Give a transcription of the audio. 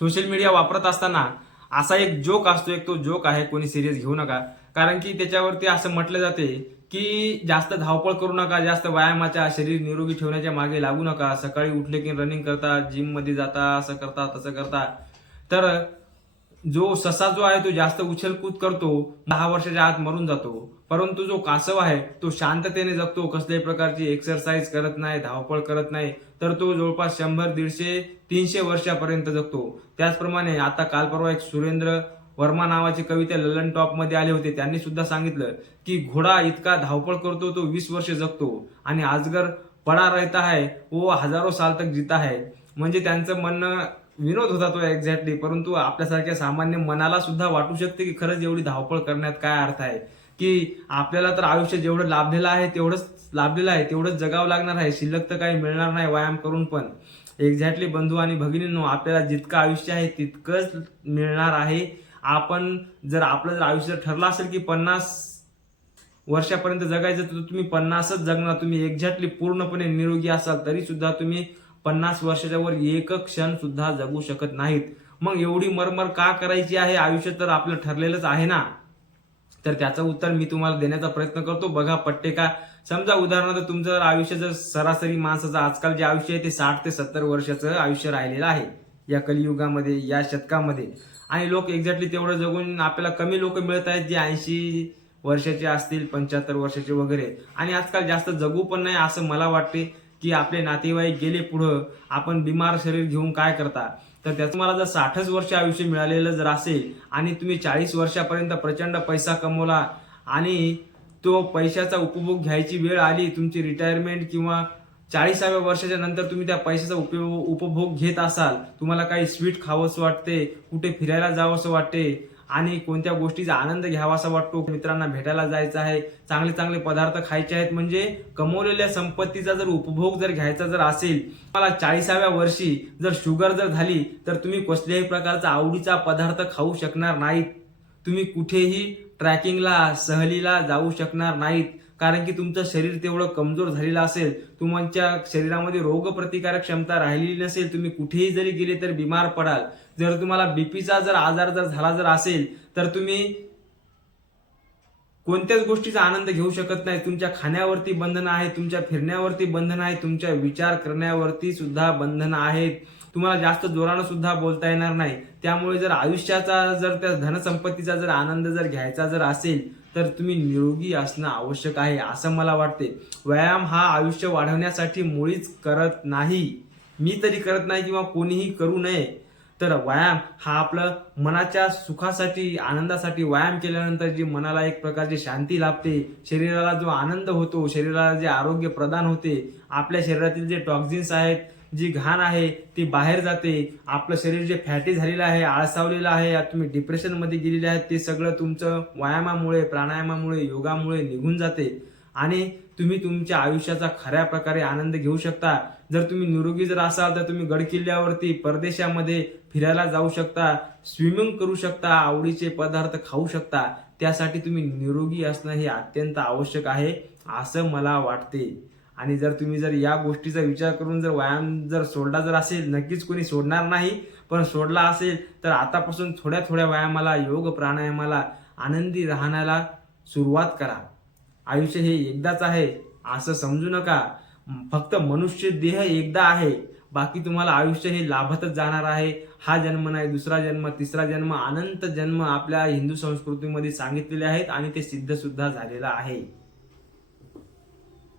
Social media वापरत असताना असा एक जोक असतो एक तो जोक आहे कोणी सिरियस घेऊ नका. कारण की त्याच्यावरती असं म्हटलं जाते की जास्त धावपळ करू नका जास्त व्यायामाच्या शरीर निरोगी ठेवण्याच्या मागे लागू नका. सकाळी उठले की रनिंग करता जिममध्ये जाता असं करता तसं करता. तर जो ससा जो आहे तो जास्त उछलकूद करतो दहा वर्षाच्या आत मरून जातो. परंतु जो कासव आहे तो शांततेने जगतो कसल्याही प्रकारची एक्सरसाइज करत नाही धावपळ करत नाही तर तो जवळपास शंभर दीडशे तीनशे वर्षापर्यंत जगतो. त्याचप्रमाणे आता काल परवा एक सुरेंद्र वर्मा नावाची कविता ललन टॉपमध्ये आले होते. त्यांनी सुद्धा सांगितलं की घोडा इतका धावपळ करतो तो वीस वर्ष जगतो. आणि आजगर पडा रहता है वो हजारो साल तक जीता है. म्हणजे त्यांचं म्हणणं विनोद होता तो एक्झॅक्टली परंतु आपल्यासारख्या सामान्य मनाला सुद्धा वाटू शकते की खरंच एवढी धावपळ करण्यात काय अर्थ आहे? की आपल्याला तर आयुष्य जेवढं लाभलेलं आहे तेवढंच लाभलेलं आहे तेवढंच जगावं लागणार आहे शिल्लक तर काही मिळणार नाही व्यायाम करून पण. एक्झॅक्टली बंधू आणि भगिनींनो आपल्याला जितकं आयुष्य आहे तितकंच मिळणार आहे. आपण जर आपलं जर आयुष्य ठरलं असेल की पन्नास वर्षापर्यंत जगायचं तर तुम्ही पन्नासच जगणार. तुम्ही एक्झॅक्टली पूर्णपणे निरोगी असाल तरी सुद्धा तुम्ही पन्नास वर्षाच्या वर एक क्षण सुद्धा जगू शकत नाहीत. मग एवढी मरमर का करायची आहे? आयुष्य तर आपलं ठरलेलंच आहे ना? तर त्याचं उत्तर मी तुम्हाला देण्याचा प्रयत्न करतो. बघा पट्टे का? समजा उदाहरणार्थ तुमचं जर आयुष्य जर सरासरी माणसाचं आजकाल जे आयुष्य आहे ते साठ ते सत्तर वर्षाचं आयुष्य राहिलेलं आहे. या कलियुगामध्ये या शतकामध्ये. आणि लोक एक्झॅक्टली तेवढं जगून आपल्याला कमी लोक मिळत आहेत जे ऐंशी वर्षाचे असतील पंच्याहत्तर वर्षाचे वगैरे. आणि आजकाल जास्त जगू पण नाही असं मला वाटते. की आपले नातेवाईक गेले पुढं आपण बिमार शरीर घेऊन काय करता? तर त्याचं मला जर साठच वर्ष आयुष्य मिळालेलं जर असेल आणि तुम्ही चाळीस वर्षापर्यंत प्रचंड पैसा कमवला आणि तो पैशाचा उपभोग घ्यायची वेळ आली तुमची रिटायरमेंट किंवा चाळीसाव्या वर्षाच्या नंतर तुम्ही त्या पैशाचा उपयोग उपभोग घेत असाल तुम्हाला काही स्वीट खावंसं वाटते कुठे फिरायला जावंसं वाटते आणि कोणत्या गोष्टीचा आनंद घ्यावासा वाटतो? मित्रांना भेटायला जायचं आहे. चांगले चांगले पदार्थ खायचे आहेत. म्हणजे कमवलेल्या संपत्तीचा जर उपभोग जर घ्यायचा जर असेल मला चाळीसाव्या वर्षी जर शुगर जर झाली तर तुम्ही कसल्याही प्रकारचा आवडीचा पदार्थ खाऊ शकणार नाहीत. तुम्ही कुठेही ट्रॅकिंगला सहलीला जाऊ शकणार नाहीत. कारण की तुमचं शरीर तेवढं कमजोर झालेलं असेल तुमच्या शरीरामध्ये रोगप्रतिकारक क्षमता राहिलेली नसेल तुम्ही कुठेही जरी गेले तर बिमार पडाल. जर तुम्हाला बीपीचा जर आजार जर झाला जर असेल तर तुम्ही कोणत्याच गोष्टीचा आनंद घेऊ शकत नाही. तुमच्या खाण्यावरती बंधनं आहे तुमच्या फिरण्यावरती बंधनं आहे तुमच्या विचार करण्यावरती सुद्धा बंधनं आहेत. तुम्हाला जास्त जोरानं सुद्धा बोलता येणार नाही. त्यामुळे जर आयुष्याचा जर त्या धनसंपत्तीचा जर आनंद जर घ्यायचा जर असेल तर तुम्ही निरोगी असणं आवश्यक आहे असं मला वाटते व्यायाम हा आयुष्य वाढवण्यासाठी मुळीच करत नाही. मी तरी करत नाही किंवा कोणीही करू नये. तर व्यायाम हा आपलं मनाच्या सुखासाठी आनंदासाठी व्यायाम केल्यानंतर जी मनाला एक प्रकारची शांती लाभते. शरीराला जो आनंद होतो शरीराला जे आरोग्य प्रदान होते आपल्या शरीरातील जे टॉक्झिन्स आहेत जी घाण आहे ती बाहेर जाते. आपलं शरीर जे फॅटी झालेलं आहे आळसावलेलं आहे तुम्ही डिप्रेशनमध्ये गेलेले आहेत ते सगळं तुमचं व्यायामामुळे प्राणायामामुळे योगामुळे निघून जाते. आणि तुम्ही तुमच्या आयुष्याचा खऱ्या प्रकारे आनंद घेऊ शकता. जर तुम्ही निरोगी जर असाल तर तुम्ही गडकिल्ल्यावरती परदेशामध्ये फिरायला जाऊ शकता स्विमिंग करू शकता आवडीचे पदार्थ खाऊ शकता. त्यासाठी तुम्ही निरोगी असणं हे अत्यंत आवश्यक आहे असं मला वाटते. आणि जर तुम्ही जर या गोष्टीचा विचार करून जर व्यायाम जर सोडला जर असेल नक्कीच कोणी सोडणार नाही. पण सोडला असेल तर आतापासून थोड्या थोड्या व्यायामाला योग प्राणायामाला आनंदी राहण्याला सुरुवात करा. आयुष्य हे एकदाच आहे असं समजू नका. फक्त मनुष्य देह एकदा आहे बाकी तुम्हाला आयुष्य हे लाभतच जाणार आहे. हा जन्म नाही दुसरा जन्म तिसरा जन्म अनंत जन्म आपल्या हिंदू संस्कृतीमध्ये सांगितलेले आहेत आणि ते सिद्धसुद्धा झालेला झालेलं आहे.